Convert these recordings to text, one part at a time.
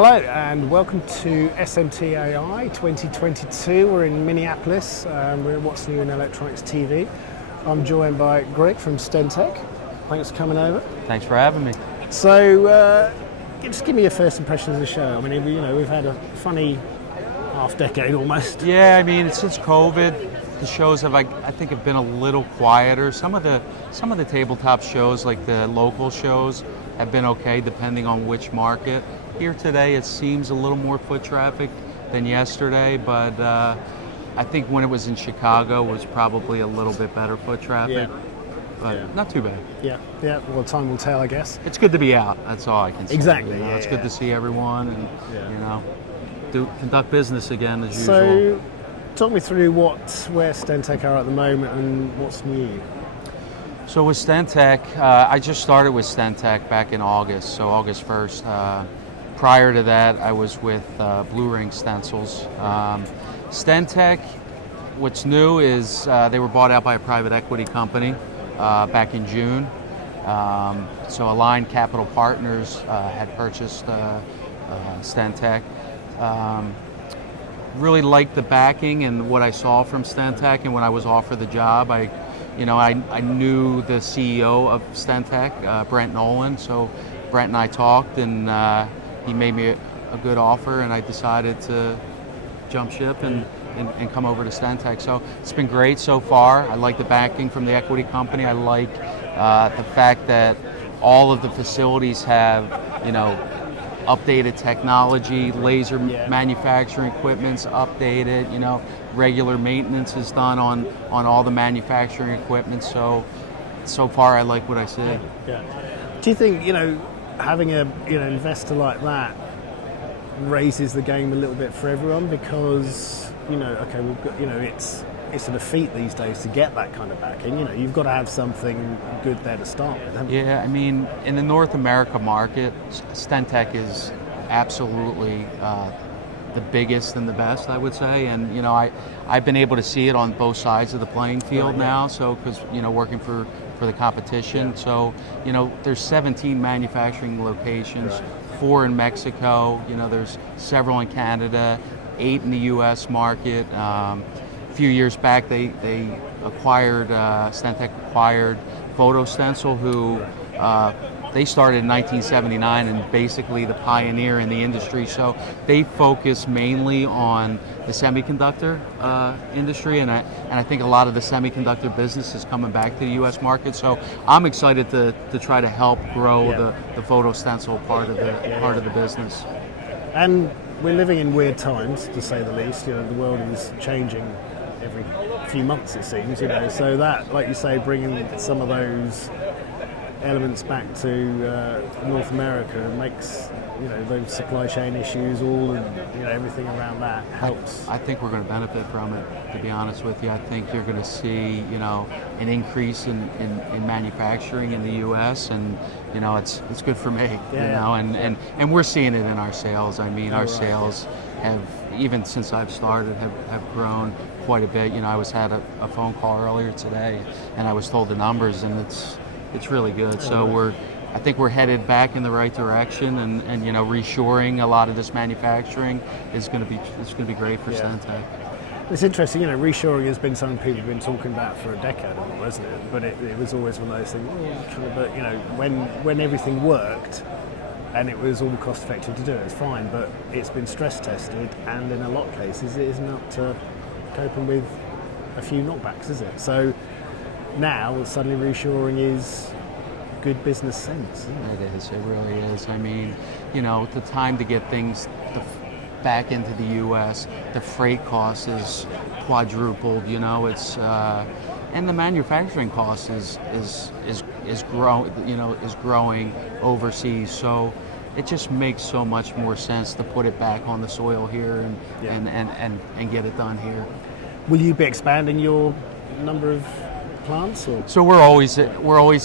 Hello and welcome to SMTAI 2022. We're in Minneapolis. We're at What's New in Electronics TV. I'm joined by Greg from Stentech. Thanks for coming over. Thanks for having me. So, just give me your first impressions of the show. I mean, we've had a funny half decade almost. Yeah, I mean, since COVID, the shows have, I think, have been a little quieter. Some of the tabletop shows, like the local shows, have been okay depending on which market. Here today, it seems a little more foot traffic than yesterday, but I think when it was in Chicago, it was probably a little bit better foot traffic. Yeah. But not too bad. Yeah. Well, time will tell, I guess. It's good to be out. That's all I can say. Exactly. You know, it's good to see everyone and conduct business again as usual. So, talk me through where Stentech are at the moment and what's new. So with Stentech, I just started with Stentech back in August, so August 1st. Prior to that, I was with Blue Ring Stencils. Stentech, what's new is they were bought out by a private equity company back in June. So Aligned Capital Partners had purchased Stentech. Really liked the backing and what I saw from Stentech, and when I was offered the job, I knew the CEO of Stentech, Brent Nolan, so Brent and I talked, and he made me a good offer, and I decided to jump ship and come over to Stentech. So it's been great so far. I like the backing from the equity company. I like the fact that all of the facilities have, updated technology, laser manufacturing equipment's updated, regular maintenance is done on all the manufacturing equipment. So far I like what I see. Yeah. Do you think, having a investor like that raises the game a little bit for everyone, because we've got it's a defeat these days to get that kind of backing. You've got to have something good there to start with, haven't you? Yeah, I mean, in the North America market, Stentech is absolutely the biggest and the best, I would say, and I've been able to see it on both sides of the playing field now. So because working for the competition, so there's 17 manufacturing locations, 4 in Mexico. There's several in Canada, 8 in the U.S. market. A few years back, they acquired Stentech acquired Photo Stencil, who they started in 1979 and basically the pioneer in the industry. So they focus mainly on the semiconductor industry, and I think a lot of the semiconductor business is coming back to the U.S. market. So I'm excited to try to help grow the Photo Stencil part of the business. And we're living in weird times, to say the least. The world is changing every few months, it seems. So that, like you say, bringing some of those elements back to North America makes those supply chain issues, all and everything around that helps. I think we're going to benefit from it, to be honest with you. I think you're going to see an increase in manufacturing in the U.S. and it's good for me. And we're seeing it in our sales. I mean, our sales have, even since I've started, have grown quite a bit. I had a phone call earlier today, and I was told the numbers, and it's really good. So I think we're headed back in the right direction, and reshoring a lot of this manufacturing is going to be great for Stentech. It's interesting, reshoring has been something people have been talking about for a decade or more, hasn't it? But it was always one of those things. But when everything worked and it was all cost effective to do it, it's fine. But it's been stress tested, and in a lot of cases, it isn't up to coping with a few knockbacks, is it? So now suddenly reshoring is good business sense. It is. It really is. I mean, the time to get things back into the U.S., the freight cost is quadrupled. It's and the manufacturing cost is growing overseas. So it just makes so much more sense to put it back on the soil here and get it done here. Will you be expanding your number of plants? Or? So we're always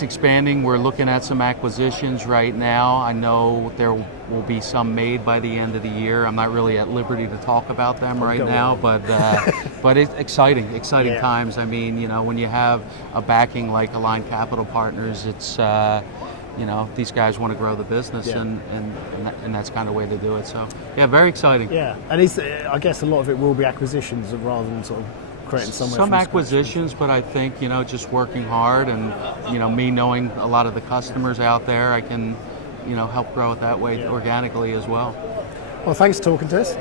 expanding. We're looking at some acquisitions right now. I know there will be some made by the end of the year. I'm not really at liberty to talk about them right now, but it's exciting times. I mean, when you have a backing like Aligned Capital Partners, it's you know, these guys want to grow the business, Yeah. and that's kind of way to do it. So, yeah, very exciting. Yeah, and I guess a lot of it will be acquisitions rather than sort of creating somewhere Some from scratch. acquisitions, but I think, you know, just working hard and, you know, me knowing a lot of the customers out there, I can, you know, help grow it that way organically as well. Well, thanks for talking to us.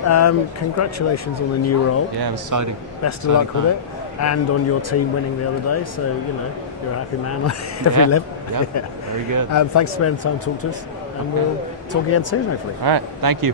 Congratulations on the new role. Yeah, it was exciting. Best of luck with it, and on your team winning the other day. So you know you're a happy man on every level. Yeah, very good. Thanks for spending time to talk to us, and we'll talk again soon, hopefully. All right, thank you.